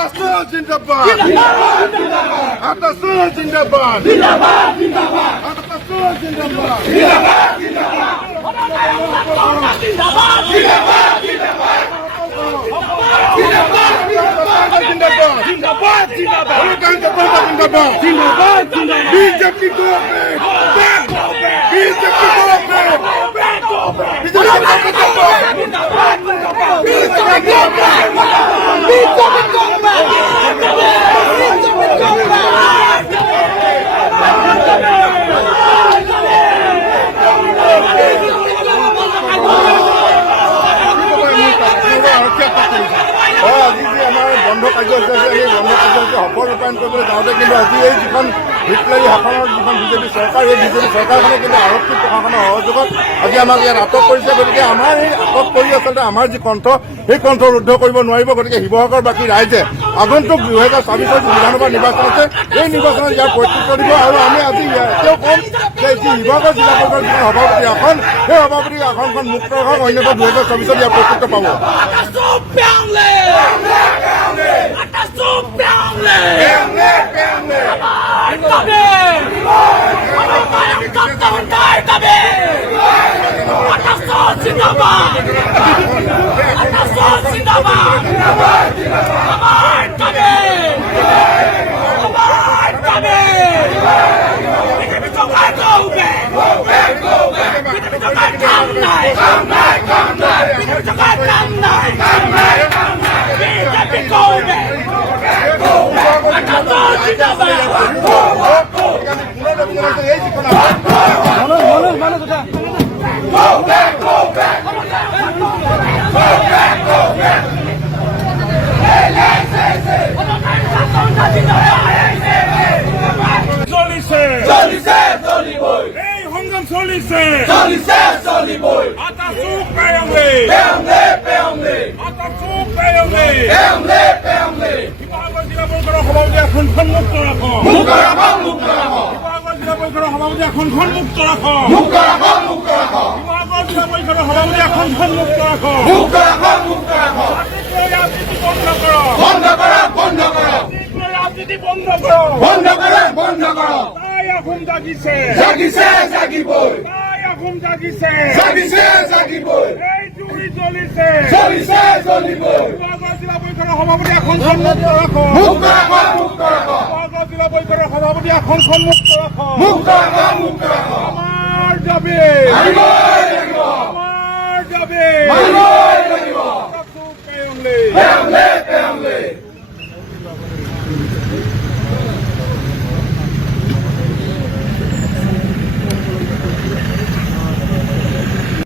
Atasuna Zindabad! Atasuna Zindabad! Atasuna Zindabad! BJP government! BJP government! বন্ধ কাৰ্যসূচী এই বন্ধ কাৰ্যসূচী সফল ৰূপায়ণ কৰিবলৈ যাওঁতে কিন্তু আজি এই যিখন বিপ্লৱী শাসনৰ যিখন বিজেপি চৰকাৰ এই বিজেপি চৰকাৰখনে কিন্তু আৰক্ষী প্ৰশাসনৰ সহযোগত আজি আমাক ইয়াত আটক কৰিছে। গতিকে আমাৰ এই আটক কৰি আচলতে আমাৰ যি কণ্ঠ সেই কণ্ঠ ৰুদ্ধ কৰিব নোৱাৰিব। গতিকে শিৱসাগৰবাসী ৰাইজে আগন্তুক 2024 বিধানসভা নিৰ্বাচন আছে, এই নিৰ্বাচনত ইয়াৰ কৰ্তৃত্ব দিব। আৰু আমি আজি এতিয়াও ক'ম যে যি শিৱসাগৰ জিলা পৰিষদৰ যিখন সভাপতি আসন সেই সভাপতি আসনখন মুক্ত হওক, অন্যথা 2024 ইয়াৰ কৰ্তৃত্ব পাব।